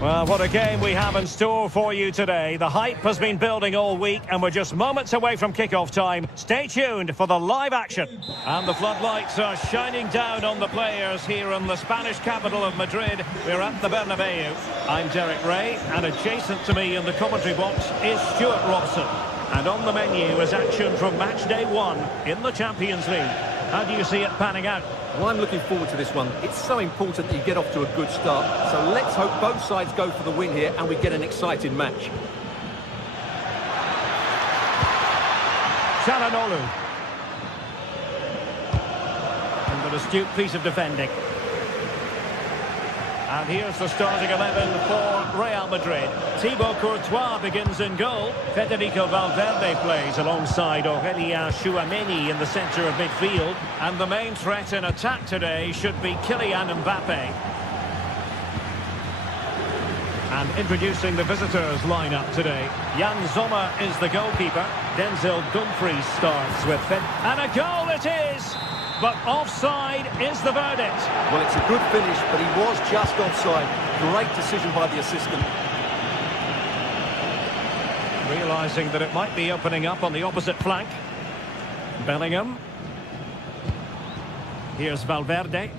Well, what a game we have in store for you today. The hype has been building all week and we're just moments away from kick-off time. Stay tuned for the live action. And the floodlights are shining down on the players here in the Spanish capital of Madrid. We're at the Bernabeu. I'm Derek Ray, and adjacent to me in the commentary box is Stuart Robson. And on the menu is action from match day 1 in the Champions League. How do you see it panning out? Well, I'm looking forward to this one. It's so important that you get off to a good start. So let's hope both sides go for the win here and we get an exciting match. Çalhanoğlu. And an astute piece of defending. And here's the starting 11 for Real Madrid. Thibaut Courtois begins in goal. Federico Valverde plays alongside Aurélien Tchouaméni in the centre of midfield. And the main threat in attack today should be Kylian Mbappe. And introducing the visitors lineup today. Jan Sommer is the goalkeeper. Denzel Dumfries starts with Fed. And a goal it is! But offside is the verdict. Well, it's a good finish, but he was just offside. Great decision by the assistant. Realising that it might be opening up on the opposite flank. Bellingham. Here's Valverde. And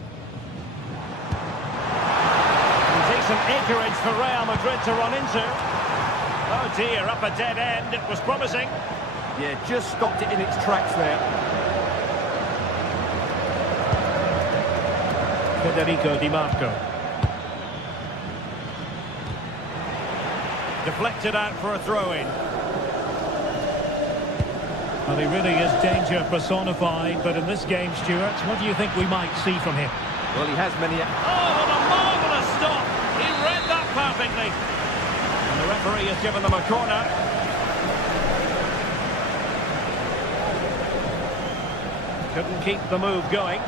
decent acreage for Real Madrid to run into. Oh dear, up a dead end. It was promising. Yeah, just stopped it in its tracks there. Federico Di Marco. Deflected out for a throw-in. Well, he really is danger personified, but in this game, Stuart, what do you think we might see from him? Well, he has many... Oh, what a marvellous stop! He read that perfectly. And the referee has given them a corner. Couldn't keep the move going.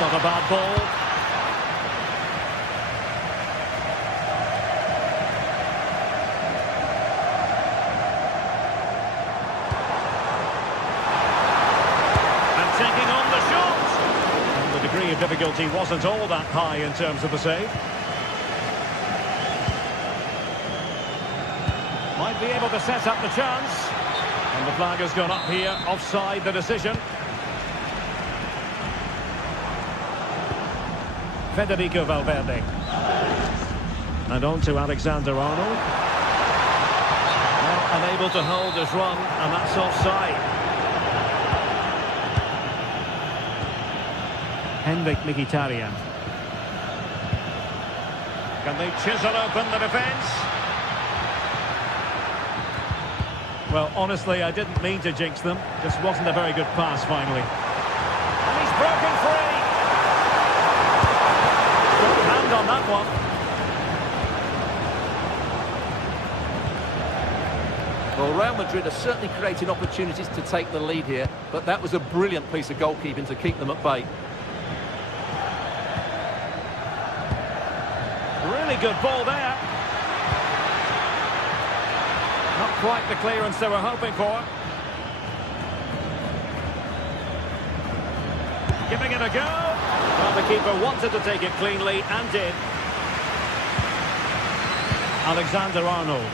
Not a bad ball. And taking on the shot. And the degree of difficulty wasn't all that high in terms of the save. Might be able to set up the chance. And the flag has gone up here. Offside the decision. Federico Valverde. And on to Alexander-Arnold. Well, unable to hold his run, and that's offside. Henrik Mkhitaryan. Can they chisel open the defence? Well, honestly, I didn't mean to jinx them. Just wasn't a very good pass, finally. And he's broken free. On that one. Well, Real Madrid are certainly creating opportunities to take the lead here, but that was a brilliant piece of goalkeeping to keep them at bay. Really good ball there. Not quite the clearance they were hoping for. Giving it a go. Well, the keeper wanted to take it cleanly and did. Alexander-Arnold.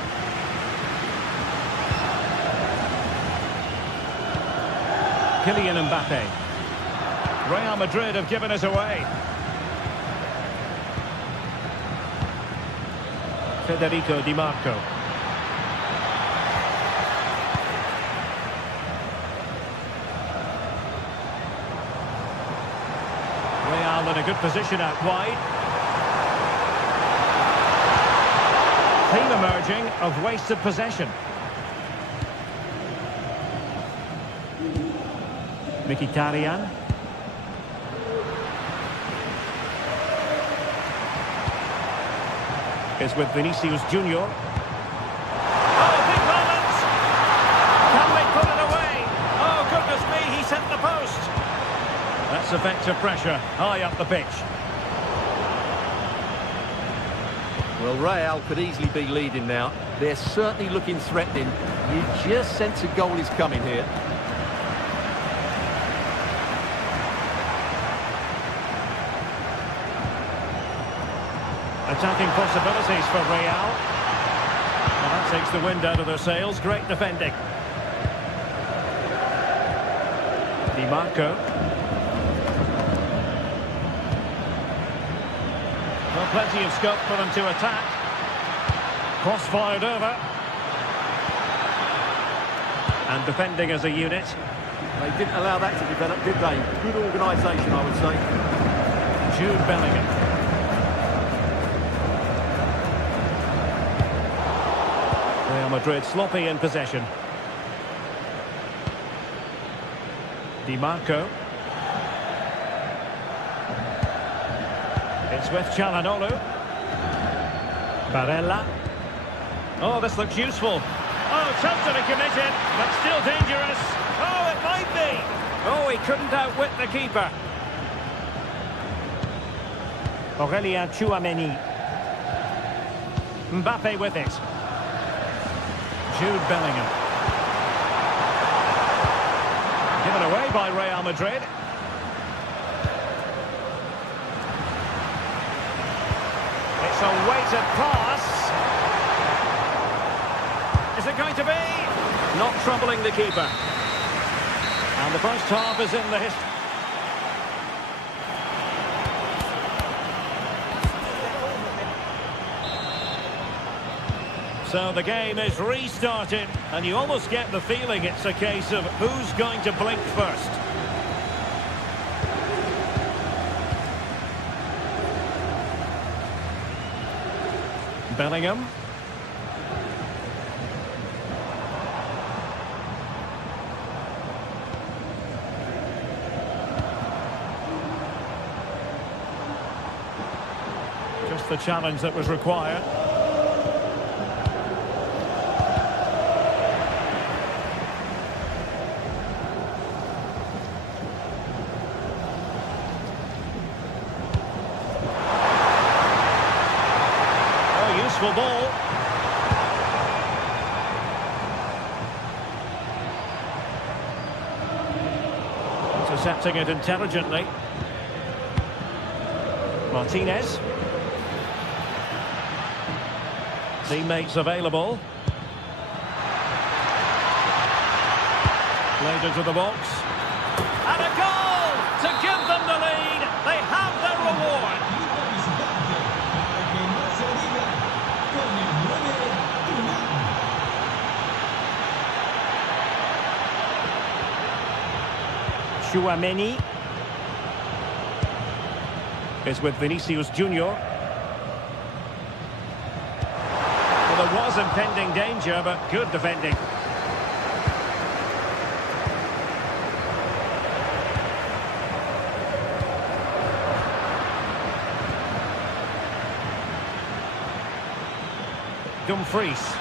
Kylian Mbappe. Real Madrid have given us away. Federico Di Marco. Real in a good position out wide. Theme emerging of wasted possession. Mkhitaryan. Is with Vinicius Junior. Oh, big moment! Can they put it away? Oh, goodness me, he sent the post. That's effective pressure, high up the pitch. Well, Real could easily be leading now. They're certainly looking threatening. You just sense a goal is coming here. Attacking possibilities for Real. Well, that takes the wind out of their sails. Great defending. Di Marco. Well, plenty of scope for them to attack. Cross-fired over. And defending as a unit. They didn't allow that to develop, did they? Good organisation, I would say. Jude Bellingham. Real Madrid sloppy in possession. Di Marco. It's with Çalhanoğlu. Barella. Oh, this looks useful. Oh, totally committed, but still dangerous. Oh, it might be. Oh, he couldn't outwit the keeper. Aurélien Tchouaméni. Mbappe with it. Jude Bellingham. Given away by Real Madrid. It's a weighted pass. Is it going to be? Not troubling the keeper. And the first half is in the history. So the game is restarted, and you almost get the feeling it's a case of who's going to blink first. Bellingham. Just the challenge that was required. Useful ball. Intercepting it intelligently. Martinez. Teammates available. Played into the box. And a goal to give them the lead. They have their reward. Tchouaméni is with Vinicius Junior. Well, there was impending danger, but good defending. Dumfries.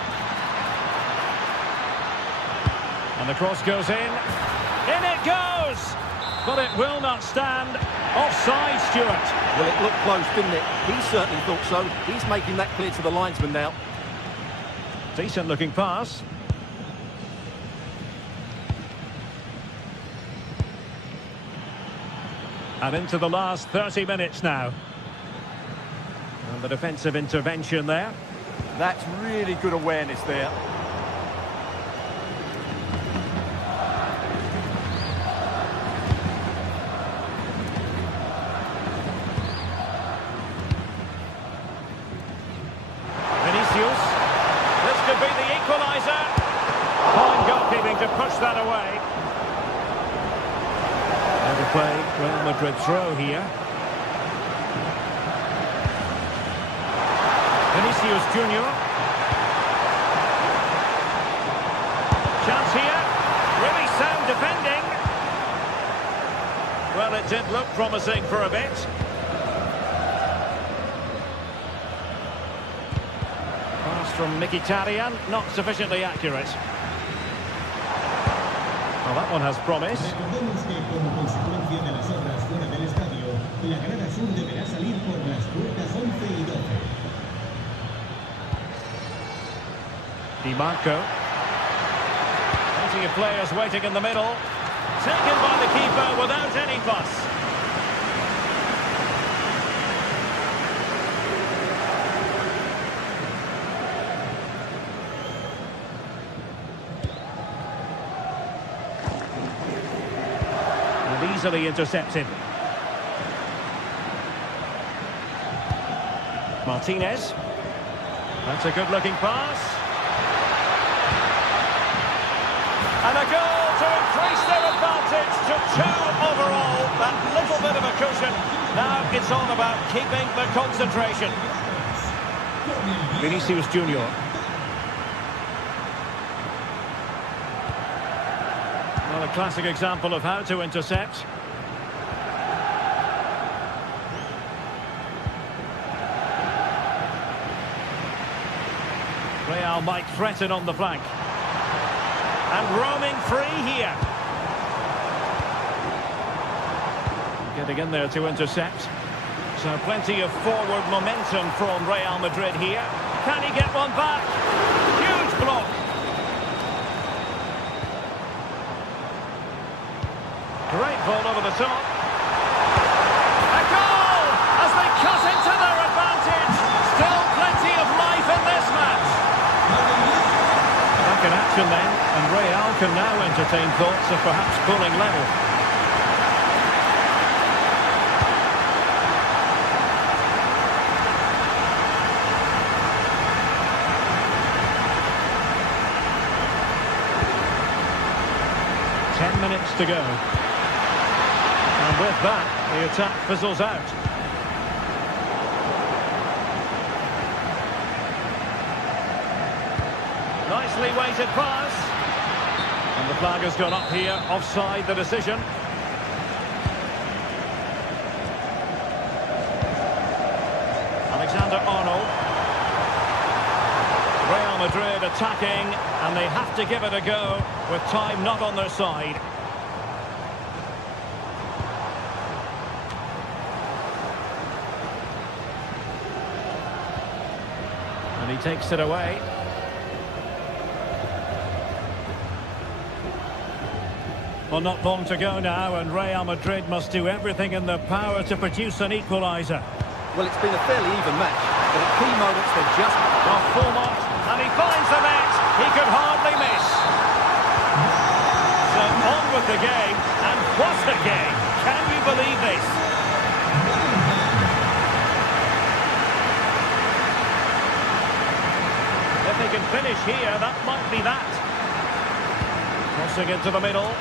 And the cross goes in. In it goes! But it will not stand. Offside, Stuart. Well, it looked close, didn't it? He certainly thought so. He's making that clear to the linesman now. Decent looking pass. And into the last 30 minutes now. And the defensive intervention there. That's really good awareness there. This could be the equaliser. Fine goalkeeping to push that away. And to play Real Madrid throw here. Vinicius Junior. Chance here. Really sound defending. Well, it did look promising for a bit. From Mkhitaryan, not sufficiently accurate. Well, that one has promise. Di Marco. Plenty of players waiting in the middle. Taken by the keeper without any fuss. easily intercepted. Martinez. That's a good-looking pass. And a goal to increase their advantage to 2 overall. That little bit of a cushion. Now it's all about keeping the concentration. Vinicius Junior. Well, a classic example of how to intercept. Real might threaten on the flank. And roaming free here. Getting in there to intercept. So plenty of forward momentum from Real Madrid here. Can he get one back? Huge block. Great ball over the top. A goal as they cut into their advantage. Still plenty of life in this match. Back in action then, and Real can now entertain thoughts of perhaps pulling level. Minutes to go. And with that, the attack fizzles out. Nicely weighted pass. And the flag has gone up here, offside the decision. Alexander-Arnold. Real Madrid attacking, and they have to give it a go with time not on their side. And he takes it away. Well, not long to go now, and Real Madrid must do everything in their power to produce an equaliser. Well, it's been a fairly even match, but at key moments they're just... Well, full mark, and he finds the net. He could hardly miss. So on with the game, and what a game! Can you believe this? If they can finish here, that might be that. Crossing into the middle.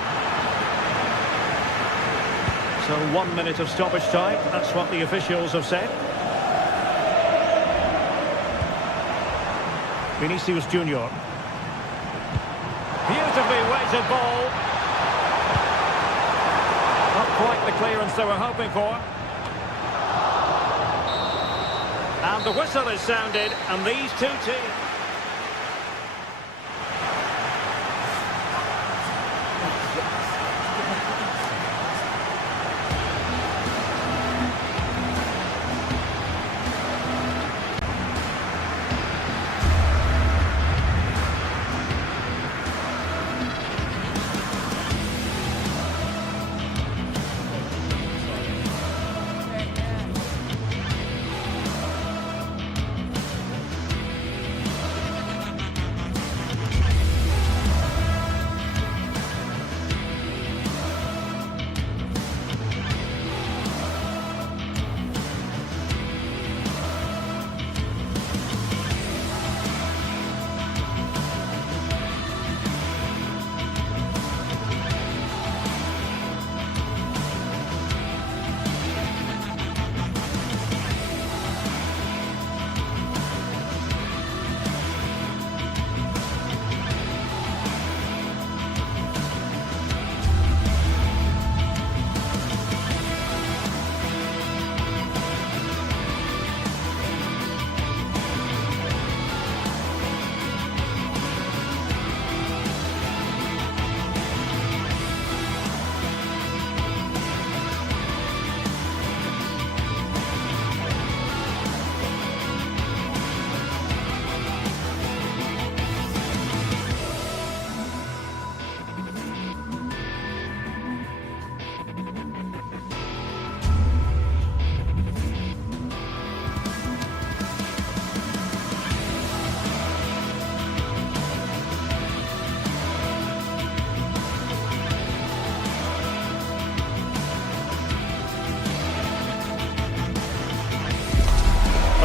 So 1 minute of stoppage time, that's what the officials have said. Vinicius Junior. Beautifully weighted ball. Not quite the clearance they were hoping for. And the whistle is sounded, and these two teams...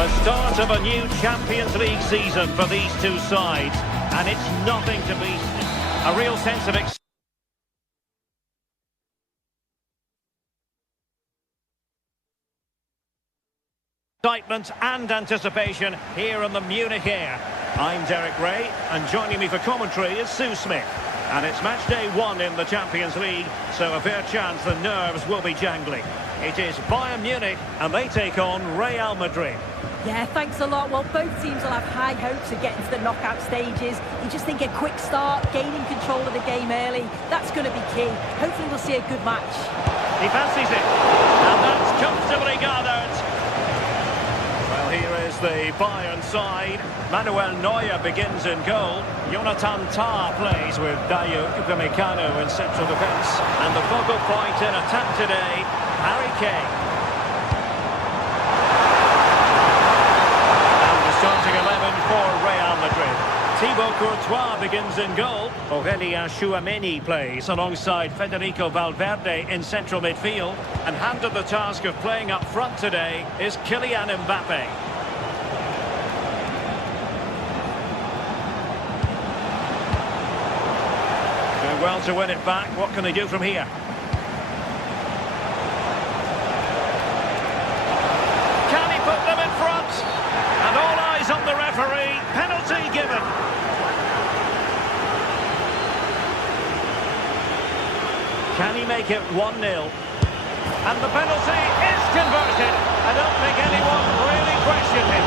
The start of a new Champions League season for these two sides, and it's nothing to beat. A real sense of excitement and anticipation here in the Munich air. I'm Derek Ray, and joining me for commentary is Sue Smith. And it's match day 1 in the Champions League, so a fair chance the nerves will be jangling. It is Bayern Munich, and they take on Real Madrid. Yeah, thanks a lot. Well, both teams will have high hopes of getting to the knockout stages. You just think a quick start, gaining control of the game early, that's going to be key. Hopefully we'll see a good match. He fancies it, and that's comfortably gathered. Well, here is the Bayern side. Manuel Neuer begins in goal. Jonathan Tah plays with Dayo Upamecano in central defence. And the focal point in attack today, Harry Kane. Starting 11 for Real Madrid. Thibaut Courtois begins in goal. Aurélien Tchouameni plays alongside Federico Valverde in central midfield. And handed the task of playing up front today is Kylian Mbappe. Doing well to win it back. What can they do from here? Can he put them in front? And all eyes on the referee. Penalty given. Can he make it 1-0? And the penalty is converted. I don't think anyone really questioned him.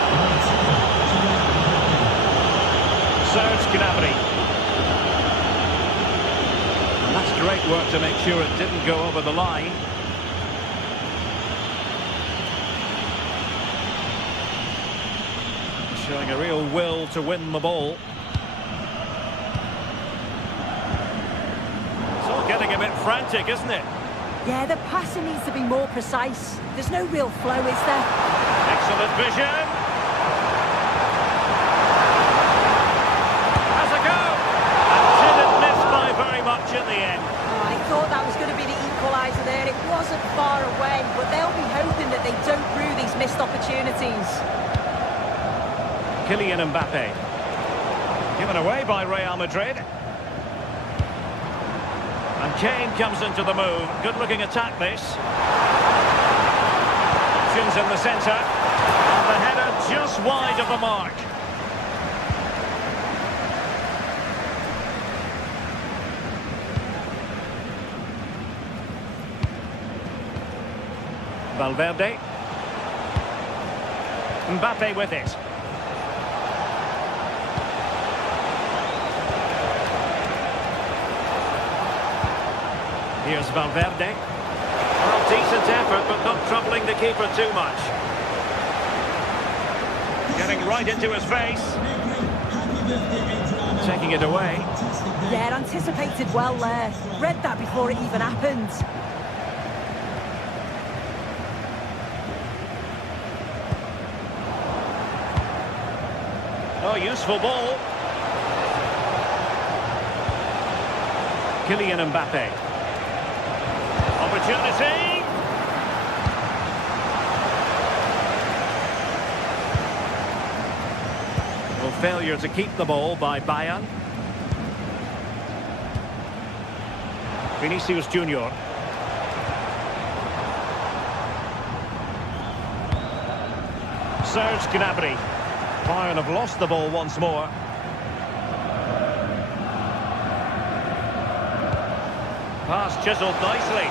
Serge Gnabry. And that's great work to make sure it didn't go over the line. Showing a real will to win the ball. It's all getting a bit frantic, isn't it? Yeah, the passing needs to be more precise. There's no real flow, is there? Excellent vision. Has a go. And didn't miss by very much in the end. Oh, I thought that was going to be the equaliser there. It wasn't far away, but they'll be hoping that they don't rue these missed opportunities. Kylian Mbappe. Given away by Real Madrid. And Kane comes into the move. Good-looking attack, this. Options in the centre. And the header just wide of the mark. Valverde. Mbappe with it. Here's Valverde. Well, decent effort, but not troubling the keeper too much. Getting right into his face. Taking it away. Yeah, anticipated well there. Read that before it even happened. Oh, useful ball. Kylian Mbappe. Opportunity. Well, failure to keep the ball by Bayern. Vinicius Junior. Serge Gnabry. Bayern have lost the ball once more. Pass chiselled nicely.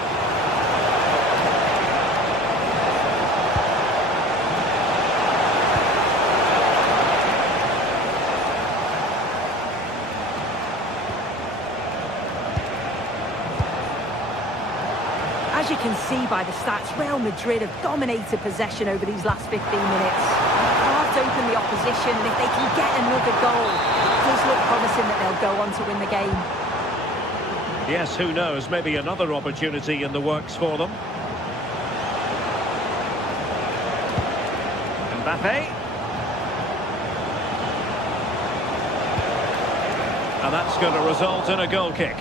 As you can see by the stats, Real Madrid have dominated possession over these last 15 minutes. Carved open the opposition, and if they can get another goal, it does look promising that they'll go on to win the game. Yes, who knows, maybe another opportunity in the works for them. Mbappe. And that's going to result in a goal kick.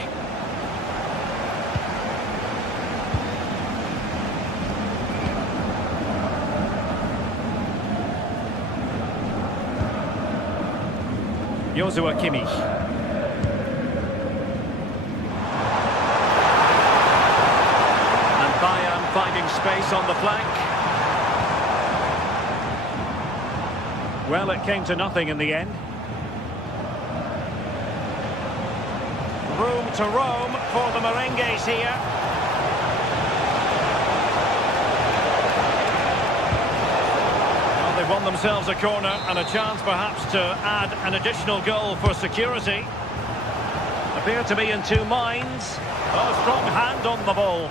Joshua Kimmich. And Bayern finding space on the flank. Well, it came to nothing in the end. Room to roam for the Merengues here. Well, they've won themselves a corner and a chance perhaps to add an additional goal for security. Appear to be in two minds. Oh, strong hand on the ball.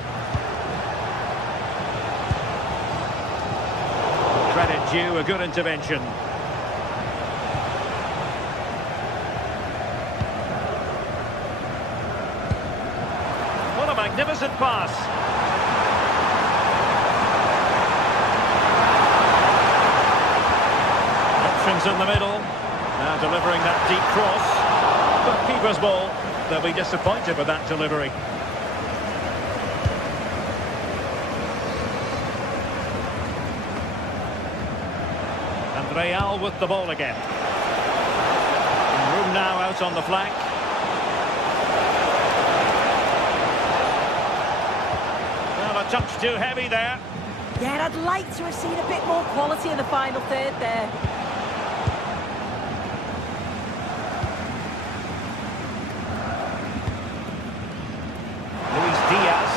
Credit due, a good intervention. Magnificent pass. Options in the middle. Now delivering that deep cross. But keeper's ball. They'll be disappointed with that delivery. And Real with the ball again. Room now out on the flank. A touch too heavy there. Yeah, I'd like to have seen a bit more quality in the final third there. Luis Diaz.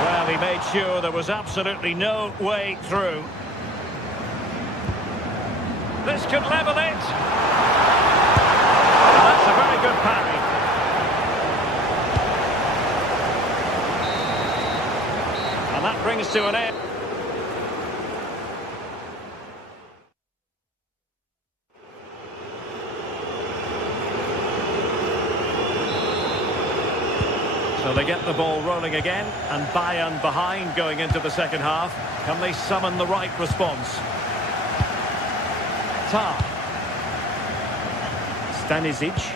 Well, he made sure there was absolutely no way through. This could level it. And that's a very good parry. That brings to an end. So they get the ball rolling again, and Bayern behind going into the second half. Can they summon the right response? Tar. Stanisic.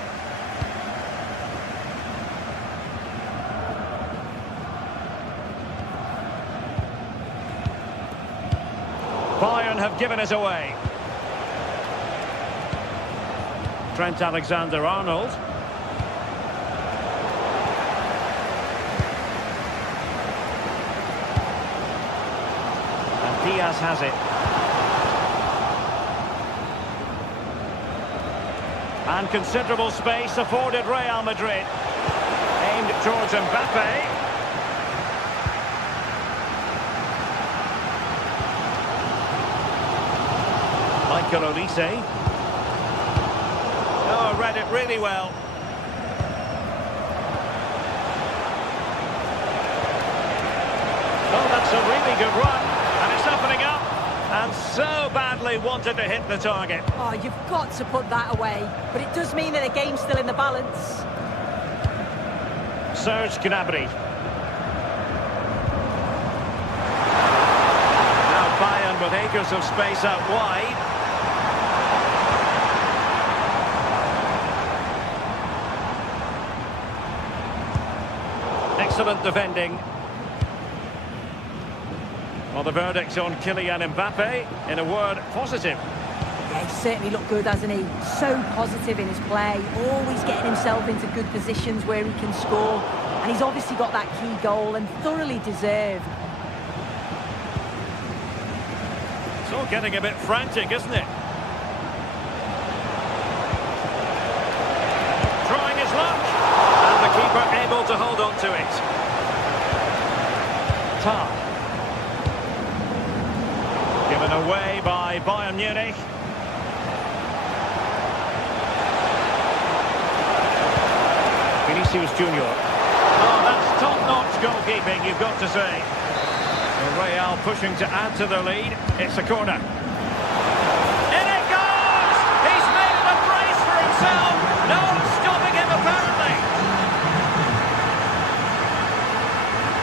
Bayern have given it away. Trent Alexander-Arnold. And Diaz has it. And considerable space afforded Real Madrid. Aimed towards Mbappe. Michael Olise. Oh, read it really well. Oh, that's a really good run. And it's opening up. And so badly wanted to hit the target. Oh, you've got to put that away. But it does mean that the game's still in the balance. Serge Gnabry. Now Bayern with acres of space out wide. Excellent defending. Well, the verdict on Kylian Mbappe, in a word, positive. Yeah, he's certainly looked good, hasn't he? So positive in his play, always getting himself into good positions where he can score. And he's obviously got that key goal and thoroughly deserved. It's all getting a bit frantic, isn't it? Trying his luck. And the keeper able to hold on to it. Tar. Given away by Bayern Munich. Vinicius Junior. Oh, that's top-notch goalkeeping, you've got to say. So Real pushing to add to the lead. It's a corner. In it goes! He's made it a brace for himself. No one's stopping him, apparently.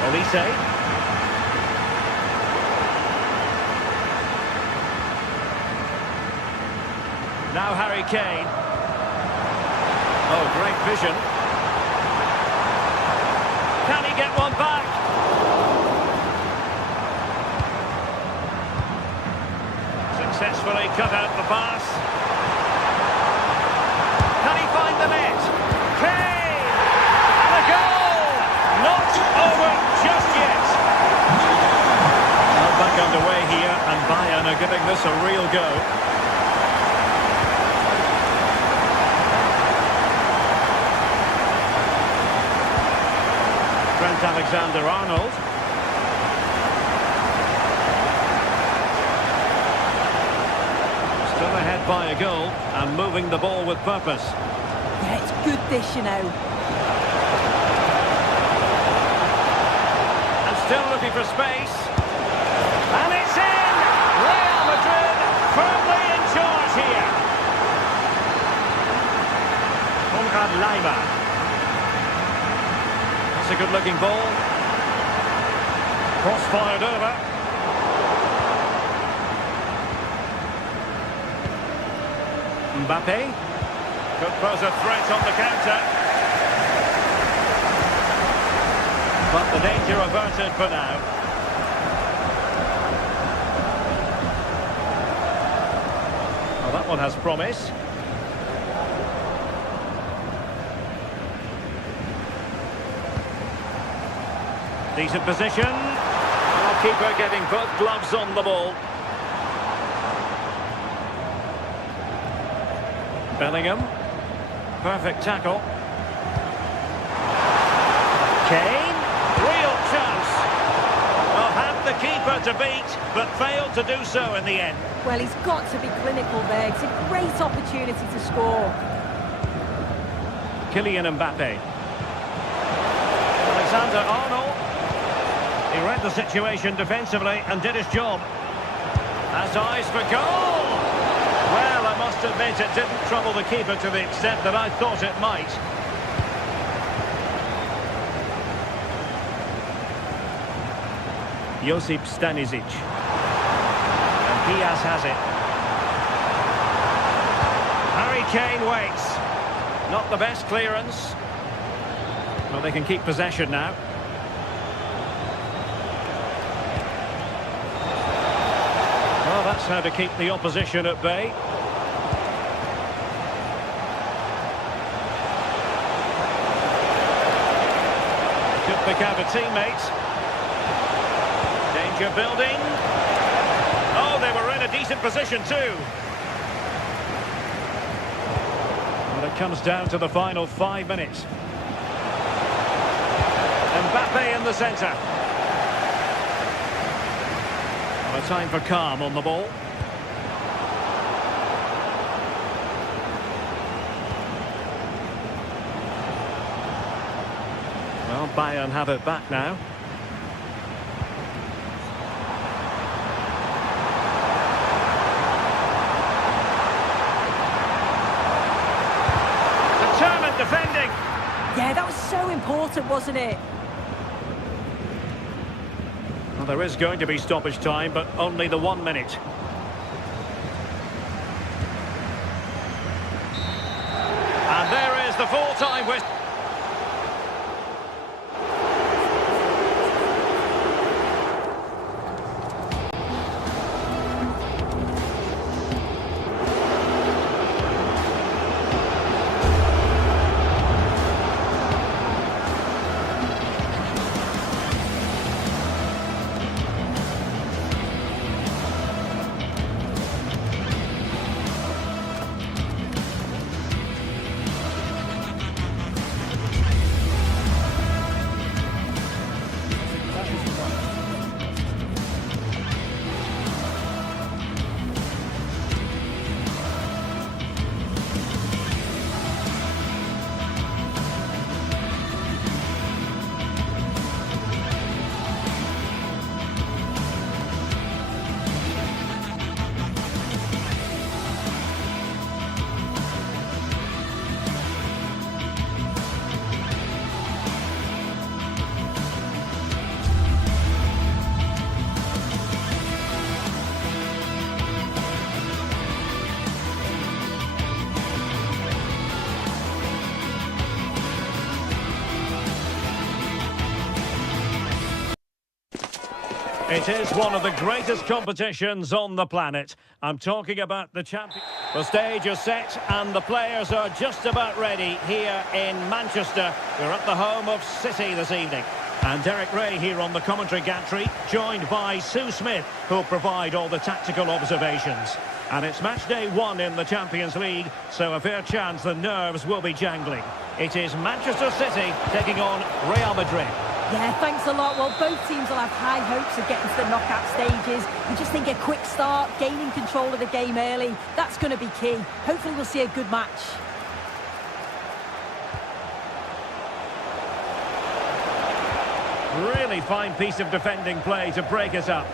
Olise. Now Harry Kane. Oh, great vision. Can he get one back? Successfully cut out the pass. they're giving this a real go. Trent Alexander-Arnold. Still ahead by a goal and moving the ball with purpose. Yeah, it's good this, you know. And still looking for space. And it's in! Real Madrid firmly in charge here. Konrad Laimer. That's a good-looking ball. Cross-fired over. Mbappe. Could pose a threat on the counter. But the danger averted for now. Well, that one has promise. Decent position. Our keeper getting both gloves on the ball. Bellingham. Perfect tackle. Kane. Real chance. Well, had the keeper to beat, but failed to do so in the end. Well, he's got to be clinical there. It's a great opportunity to score. Kylian Mbappe. Alexander-Arnold. He read the situation defensively and did his job. Has eyes for goal. Well, I must admit it didn't trouble the keeper to the extent that I thought it might. Josip Stanisic. And Diaz has it. Harry Kane waits. Not the best clearance. Well, they can keep possession now. Well, that's how to keep the opposition at bay. Could pick out a teammate. Danger building. Oh, they were in a decent position too. Well, it comes down to the final 5 minutes. Mbappe in the centre. Well, a time for calm on the ball. Well, Bayern have it back now. Determined defending. Yeah, that was so important, wasn't it? Well, there is going to be stoppage time, but only the 1 minute. And there is the full-time whistle. It is one of the greatest competitions on the planet. I'm talking about the champion. The stage is set and the players are just about ready here in Manchester. We're at the home of City this evening. And Derek Ray here on the commentary gantry, joined by Sue Smith, who'll provide all the tactical observations. And it's match day 1 in the Champions League, so a fair chance the nerves will be jangling. It is Manchester City taking on Real Madrid. Yeah, thanks a lot. Well, both teams will have high hopes of getting to the knockout stages. We just think a quick start, gaining control of the game early, that's going to be key. Hopefully we'll see a good match. Really fine piece of defending play to break us up.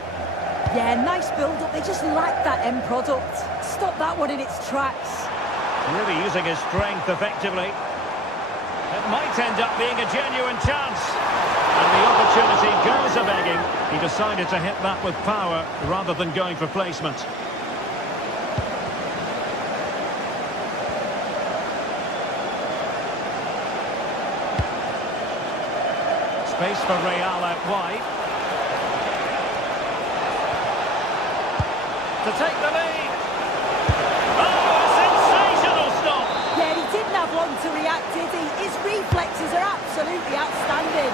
Yeah, nice build-up. They just lack that end product. Stop that one in its tracks. Really using his strength effectively. It might end up being a genuine chance. And the opportunity goes a-begging. He decided to hit that with power rather than going for placement. Space for Real out wide. To take the lead. Oh, a sensational stop! Yeah, he didn't have long to react, did he? His reflexes are absolutely outstanding.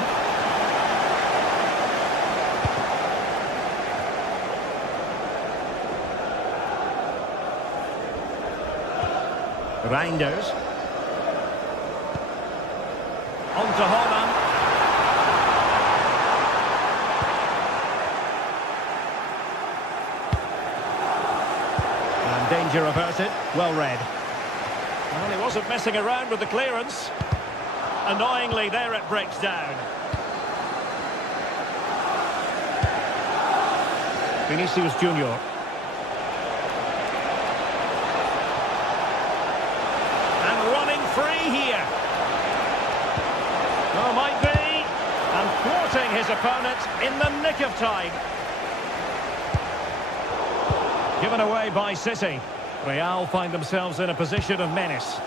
Reinders. On to Holland. And danger averted. Well read. Well, he wasn't messing around with the clearance. Annoyingly, there it breaks down. Vinicius Junior. Free here. Oh, might be. And thwarting his opponent in the nick of time. Given away by City. Real find themselves in a position of menace.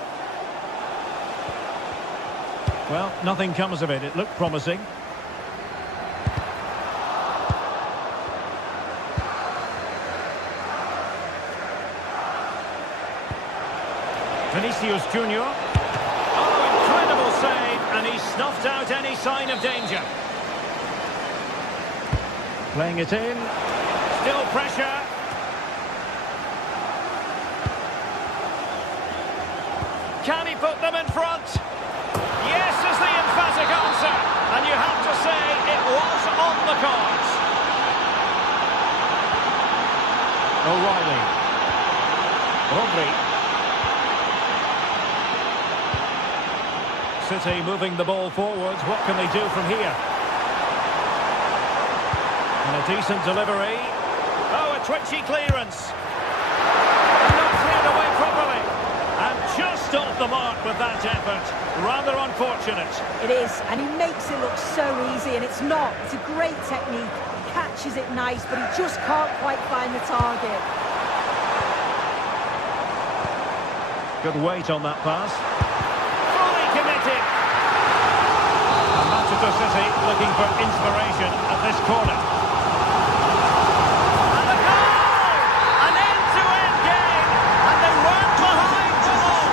Well, nothing comes of it. It looked promising. Vinicius Junior. Incredible save, and he snuffed out any sign of danger. Playing it in. Still pressure. Can he put them in front? Yes is the emphatic answer. And you have to say it was on the cards. O'Reilly. Rodri. City moving the ball forwards. What can they do from here? And a decent delivery. Oh, a twitchy clearance. And not cleared away properly. And just off the mark with that effort. Rather unfortunate. It is, and he makes it look so easy, and it's not. It's a great technique. He catches it nice, but he just can't quite find the target. Good weight on that pass. Committed. And Manchester City looking for inspiration at this corner. And a goal! An end-to-end game, and they weren't behind for long.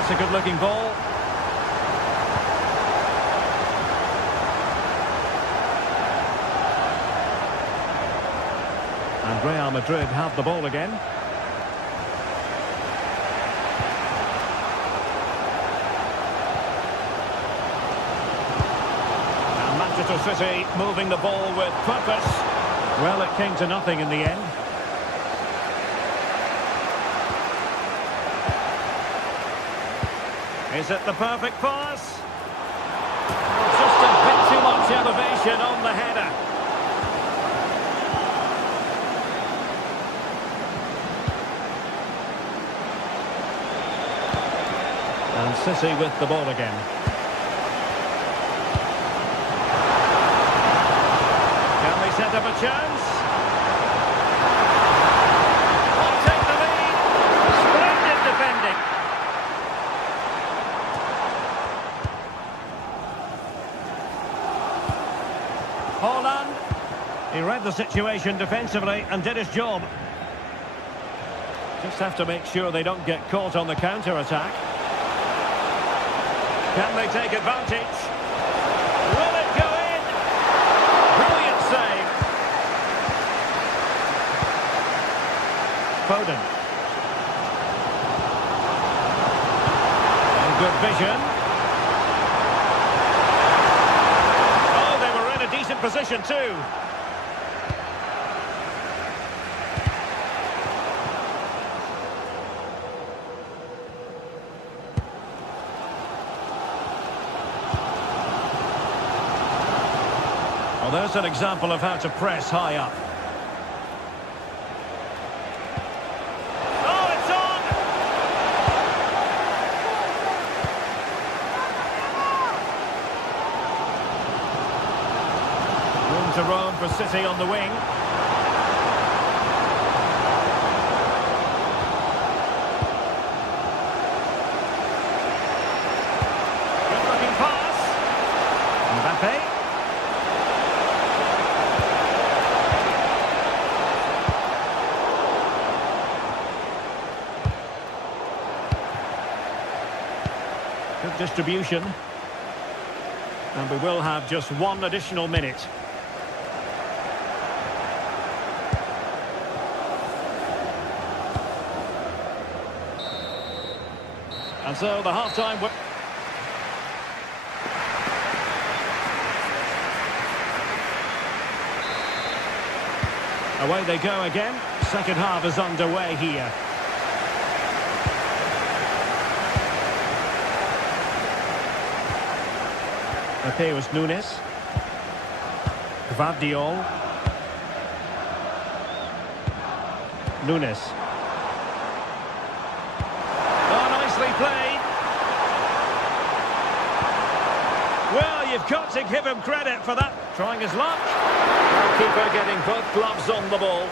It's a good-looking ball. And Real Madrid have the ball again. And Manchester City moving the ball with purpose. Well, it came to nothing in the end. Is it the perfect pass? Just a bit too much elevation on the header. And City with the ball again. Can they set up a chance? Will take the lead. Splendid defending. situation defensively and did his job. Just have to make sure they don't get caught on the counter-attack. Can they take advantage? Will it go in? Brilliant save. Foden. And good vision. Oh, they were in a decent position too. Well, there's an example of how to press high up. Oh, it's on! Room to roam for City on the wing. Good-looking pass. Mbappe. Good distribution. And we will have just one additional minute. And so the half-time... Away they go again. Second half is underway here. Mateus Nunes. Gvardiol. Nunes. Oh, nicely played. Well, you've got to give him credit for that. Trying his luck. Keeper getting both gloves on the ball.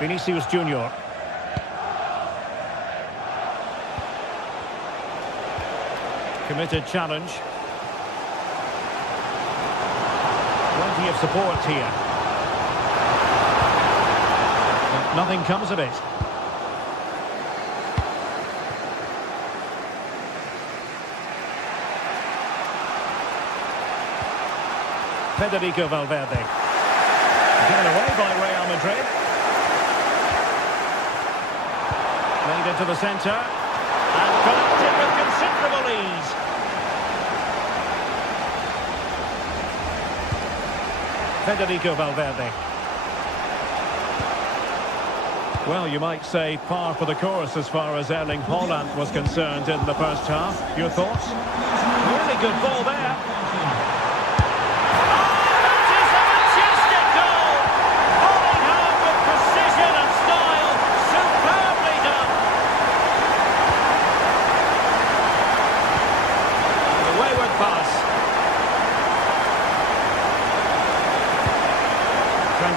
Vinicius Junior. Committed challenge. Plenty of support here. But nothing comes of it. Federico Valverde. Given away by Real Madrid. Played into the centre. And collected with considerable ease. Federico Valverde. Well, you might say par for the course as far as Erling Haaland was concerned in the first half. Your thoughts? Really good ball there.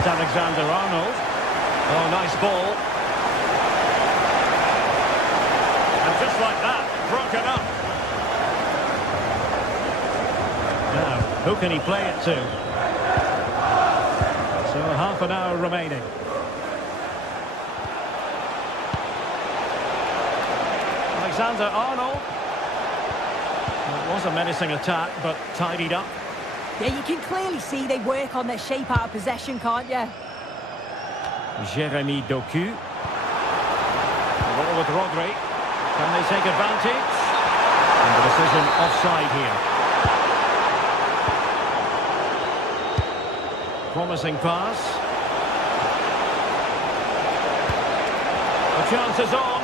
Alexander-Arnold. Oh, nice ball. And just like that, broken up. Now, who can he play it to? So half an hour remaining. Alexander-Arnold. Well, it was a menacing attack, but tidied up. Yeah, you can clearly see they work on their shape out of possession, can't you? Jeremy Doku. Ball with Rodri. Can they take advantage? And the decision offside here. Promising pass. The chance is on.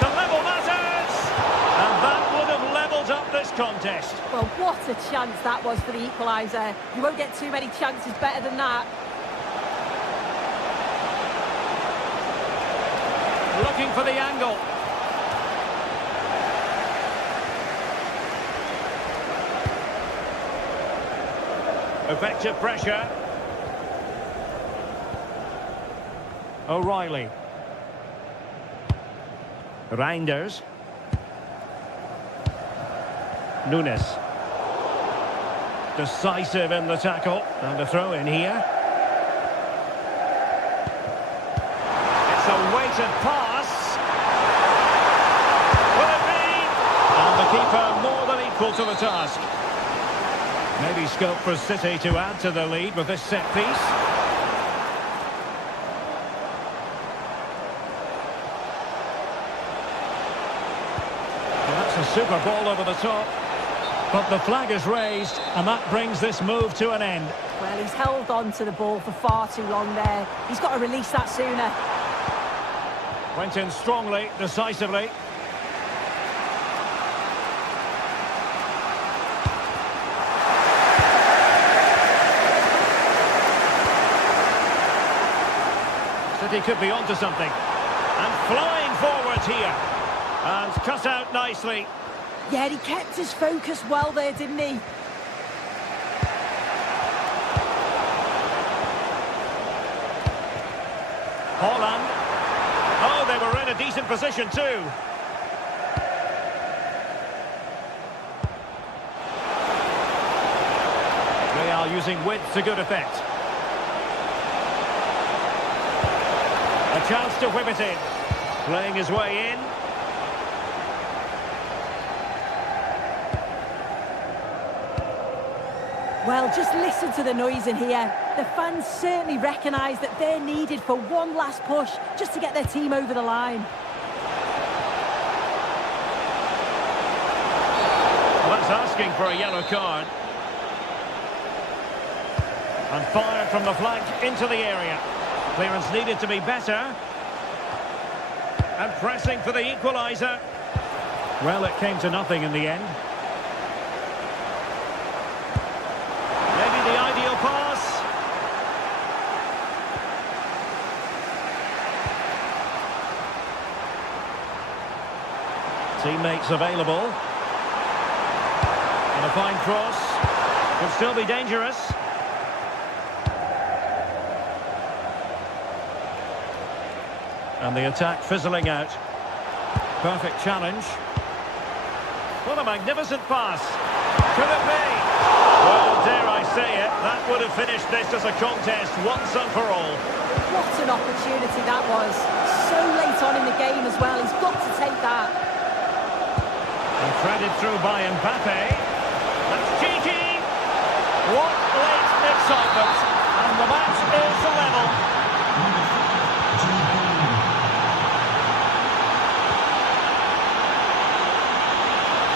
To level matters! And that would have levelled up this contest. Well, what a chance that was for the equaliser. You won't get too many chances better than that. Looking for the angle. Effective pressure. O'Reilly. Reinders. Nunes. Decisive in the tackle. And a throw in here. It's a weighted pass. Will it be? And the keeper more than equal to the task. Maybe scope for City to add to the lead with this set piece. Well, that's a super ball over the top. But the flag is raised, and that brings this move to an end. Well, he's held on to the ball for far too long there. He's got to release that sooner. Went in strongly, decisively. City could be onto something. And flying forward here. And cut out nicely. Yeah, he kept his focus well there, didn't he? Haaland. Oh, they were in a decent position too. They are using width to good effect. A chance to whip it in. Playing his way in. Well, just listen to the noise in here. The fans certainly recognise that they're needed for one last push just to get their team over the line. Well, that's asking for a yellow card. And fired from the flank into the area. Clearance needed to be better. And pressing for the equaliser. Well, it came to nothing in the end. Maybe the ideal pass. Teammates available. And a fine cross. Could still be dangerous. And the attack fizzling out. Perfect challenge. What a magnificent pass. Could it be? Well, dare I say it, that would have finished this as a contest once and for all. What an opportunity that was. So late on in the game as well. He's got to take that. And threaded through by Mbappe. That's Gigi. What late excitement. And the match is level.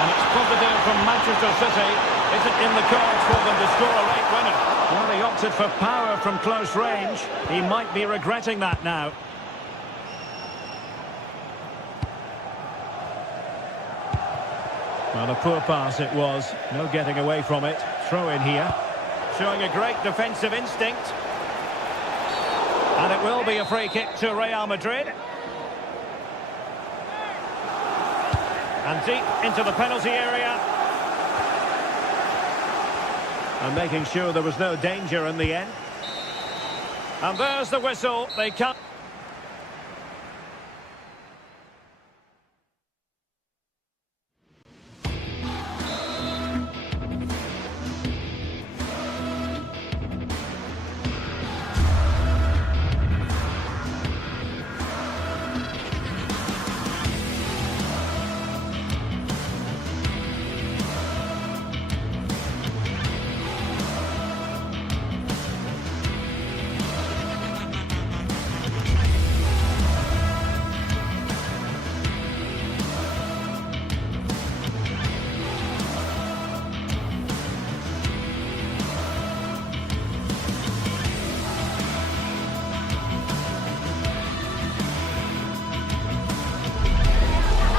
And it's positive from Manchester City. Isn't in the cards for them to score a late winner. Well, he opted for power from close range. He might be regretting that now. Well, a poor pass it was. No getting away from it. Throw in here. Showing a great defensive instinct. And it will be a free kick to Real Madrid. And deep into the penalty area. And making sure there was no danger in the end. And there's the whistle. They come.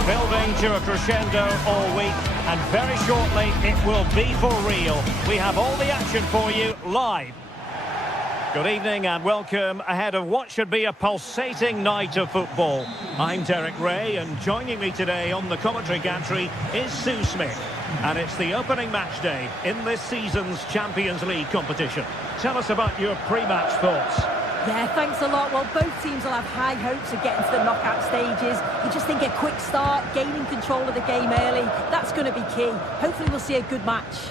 Building to a crescendo all week, and very shortly it will be for real. We have all the action for you live. Good evening and welcome ahead of what should be a pulsating night of football. I'm Derek Ray, and joining me today on the commentary gantry is Sue Smith. And it's the opening match day in this season's Champions League competition. Tell us about your pre-match thoughts. Yeah, thanks a lot. Well, both teams will have high hopes of getting to the knockout stages. You just think a quick start, gaining control of the game early, that's going to be key. Hopefully we'll see a good match.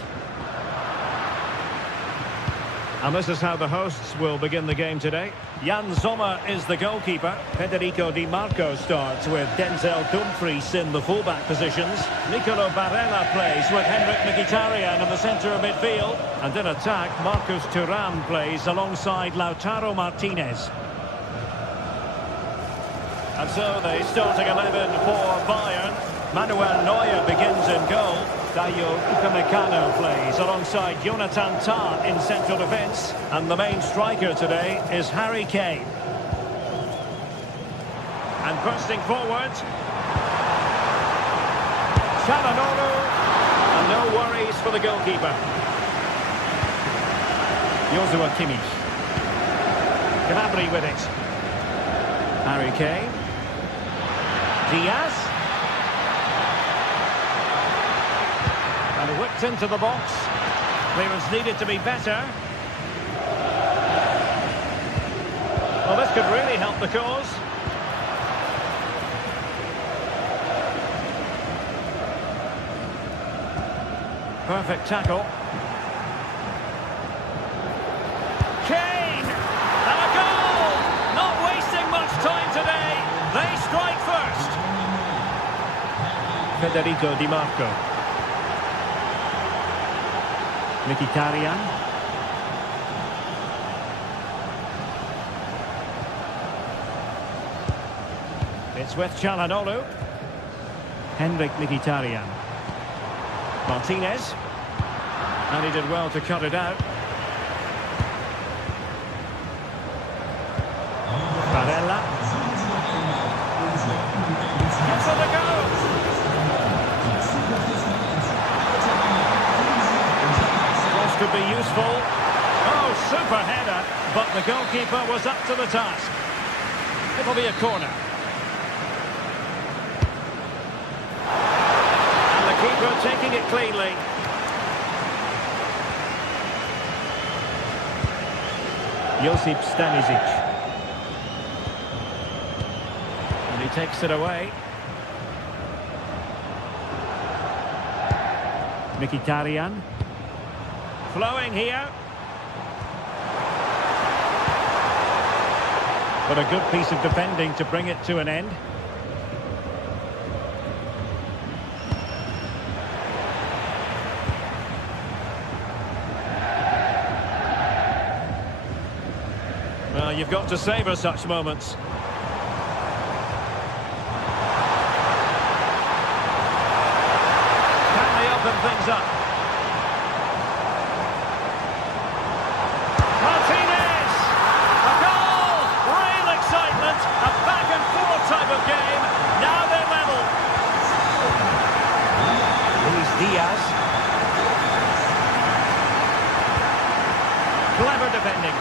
And this is how the hosts will begin the game today. Jan Sommer is the goalkeeper. Federico Di Marco starts with Denzel Dumfries in the fullback positions. Nicolo Barella plays with Henrik Mkhitaryan in the centre of midfield. And in attack, Marcus Thuram plays alongside Lautaro Martinez. And so the starting 11 for Bayern. Manuel Neuer begins in goal. Dayo Upamecano plays alongside Jonathan Tah in central defence. And the main striker today is Harry Kane. And bursting forward, Çalhanoğlu. And no worries for the goalkeeper. Joshua Kimmich. Gnabry with it. Harry Kane. Diaz. And whipped into the box. Clearance needed to be better. Well, this could really help the cause. Perfect tackle. Kane! And a goal! Not wasting much time today. They strike first. Federico Di Marco. Mkhitaryan. It's with Çalhanoğlu. Henrik Mkhitaryan. Martinez. And he did well to cut it out. Barella. Gets on the go. This could be useful. Oh, super header. But the goalkeeper was up to the task. It'll be a corner. And the keeper taking it cleanly. Josip Stanisic. And he takes it away. Mkhitaryan. Flowing here. But a good piece of defending to bring it to an end. Well, you've got to savour such moments. Can they open things up? Martinez! A goal! Real excitement! A back-and-forth type of game. Now they're level. Luis Diaz. Clever defending.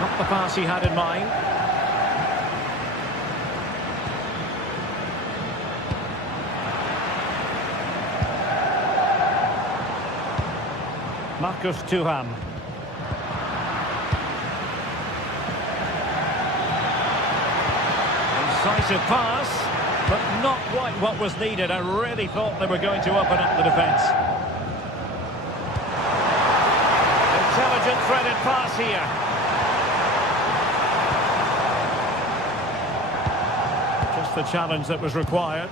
Not the pass he had in mind. Marcus Thuram. Incisive pass, but not quite what was needed. I really thought they were going to open up the defence. Intelligent threaded pass here. Just the challenge that was required.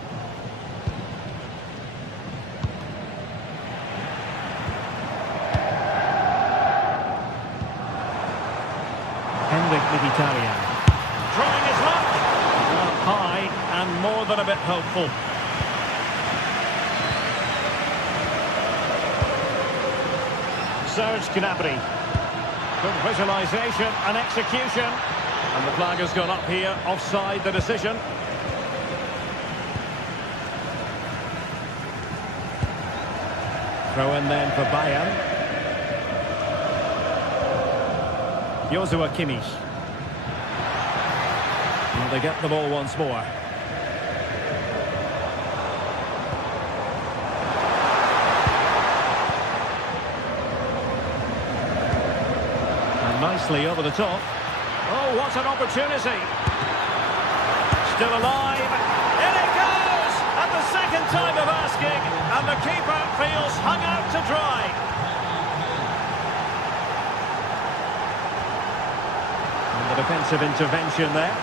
Henrik Mkhitaryan. Trying his luck. High and more than a bit hopeful. Serge Gnabry. Good visualisation and execution. And the flag has gone up here, offside the decision. Throw in then for Bayern. Joshua Kimmich. And they get the ball once more. And nicely over the top. Oh, what an opportunity. Still alive. In it goes! And the second time of asking. And the keeper feels hung out to dry. And the defensive intervention there.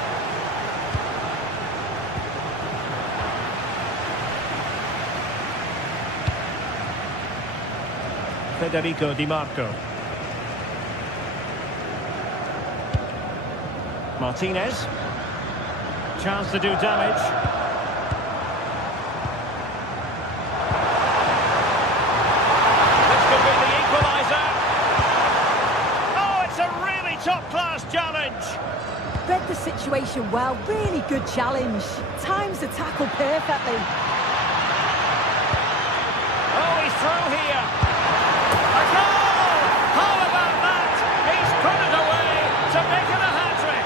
Federico Di Marco. Martinez. Chance to do damage. This could be the equaliser. Oh, it's a really top-class challenge. Read the situation well, really good challenge. Times the tackle perfectly. Oh, he's through here. A goal! How about that? He's put it away to make it a hat-trick.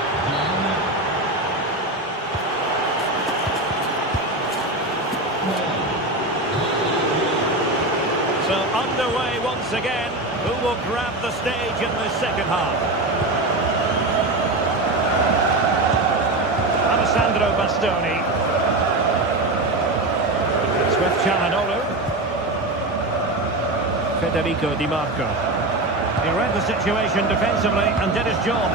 So underway once again. Who will grab the stage in the second half? Alessandro Bastoni. Swift Çalhanoğlu. Federico Di Marco. He read the situation defensively and did his job.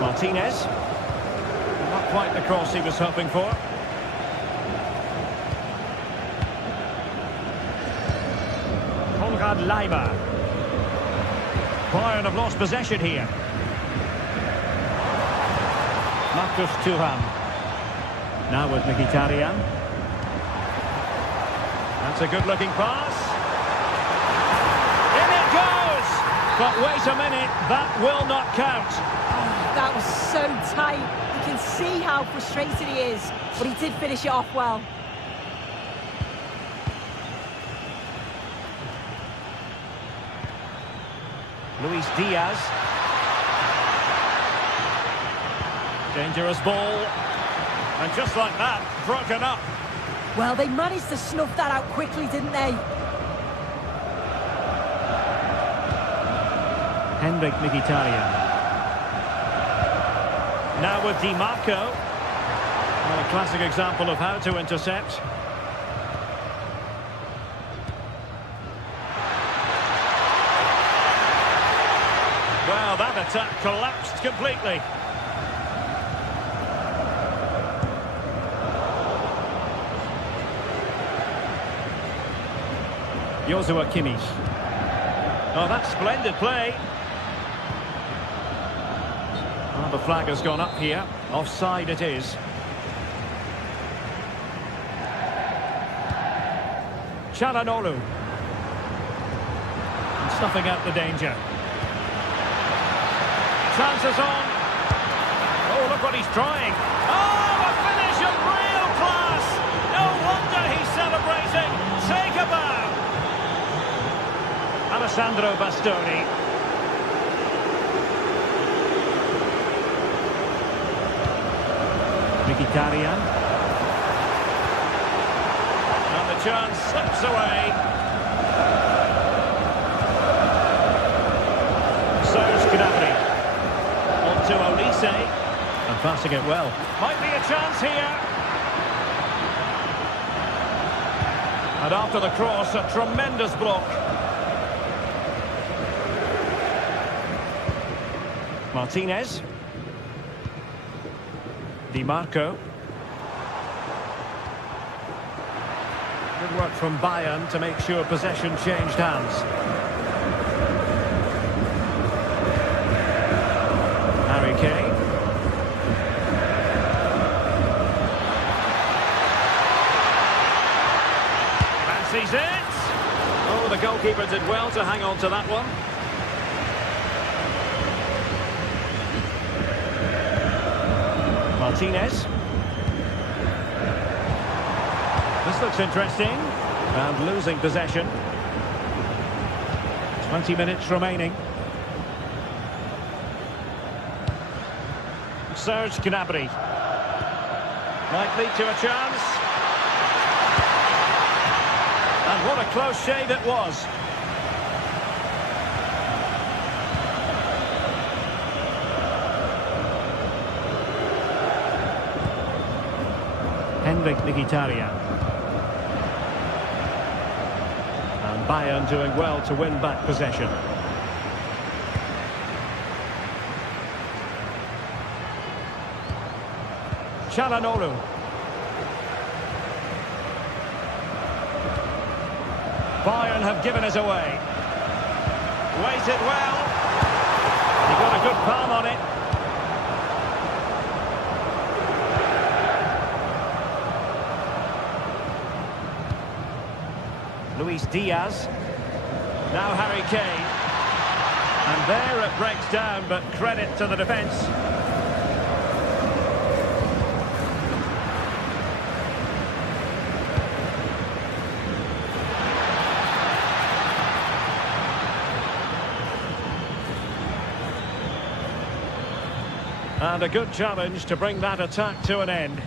Martinez. Not quite the cross he was hoping for. Konrad Laimer. Bayern have lost possession here. Marcus Thuram. Now with Mkhitaryan. That's a good-looking pass. In it goes! But wait a minute, that will not count. Oh, that was so tight. You can see how frustrated he is, but he did finish it off well. Luis Diaz. Dangerous ball. And just like that, broken up. Well, they managed to snuff that out quickly, didn't they? Henrik Mkhitaryan. Now with Di Marco. Well, a classic example of how to intercept. Well, that attack collapsed completely. Joshua Kimmich. Oh, that's splendid play. Oh, the flag has gone up here. Offside it is. Çalhanoğlu. And snuffing out the danger. Chances on. Oh, look what he's trying. Oh, a finish of real class. No wonder he's celebrating. Take a bow. Alessandro Bastoni. Mkhitaryan. And the chance slips away. Serge Gnabry. On to Olise. And passing it well. Might be a chance here. And after the cross, a tremendous block. Martinez. Di Marco. Good work from Bayern to make sure possession changed hands. Harry Kane. Fancies it. Oh, the goalkeeper did well to hang on to that one. Martinez. This looks interesting. And losing possession. 20 minutes remaining. Serge Gnabry. Might lead to a chance. And what a close shave it was. Henrik Mkhitaryan. And Bayern doing well to win back possession. Çalhanoğlu. Bayern have given us away. Waited well. He got a good palm on it. Luis Diaz. Now Harry Kane. And there it breaks down, but credit to the defence. And a good challenge to bring that attack to an end.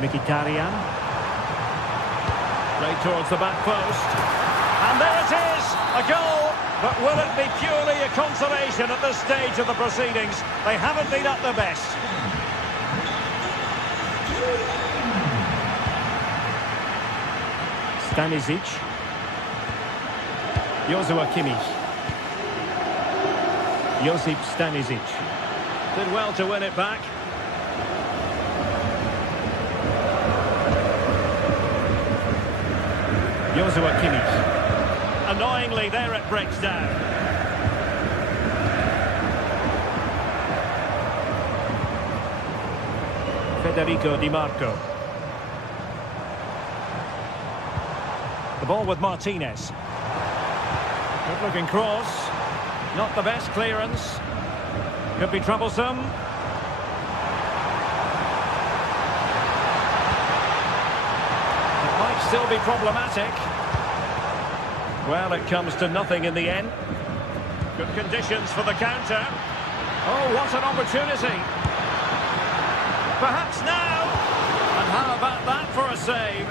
Mkhitaryan. Right towards the back post. And there it is! A goal! But will it be purely a consolation at this stage of the proceedings? They haven't been at their best. Stanisic. Joshua Kimmich. Josip Stanisic. Did well to win it back. Joshua Kimmich. Annoyingly, there it breaks down. Federico Di Marco. The ball with Martinez. Good looking cross. Not the best clearance. Could be troublesome. It might still be problematic. Well, it comes to nothing in the end. Good conditions for the counter. Oh, what an opportunity. Perhaps now. And how about that for a save?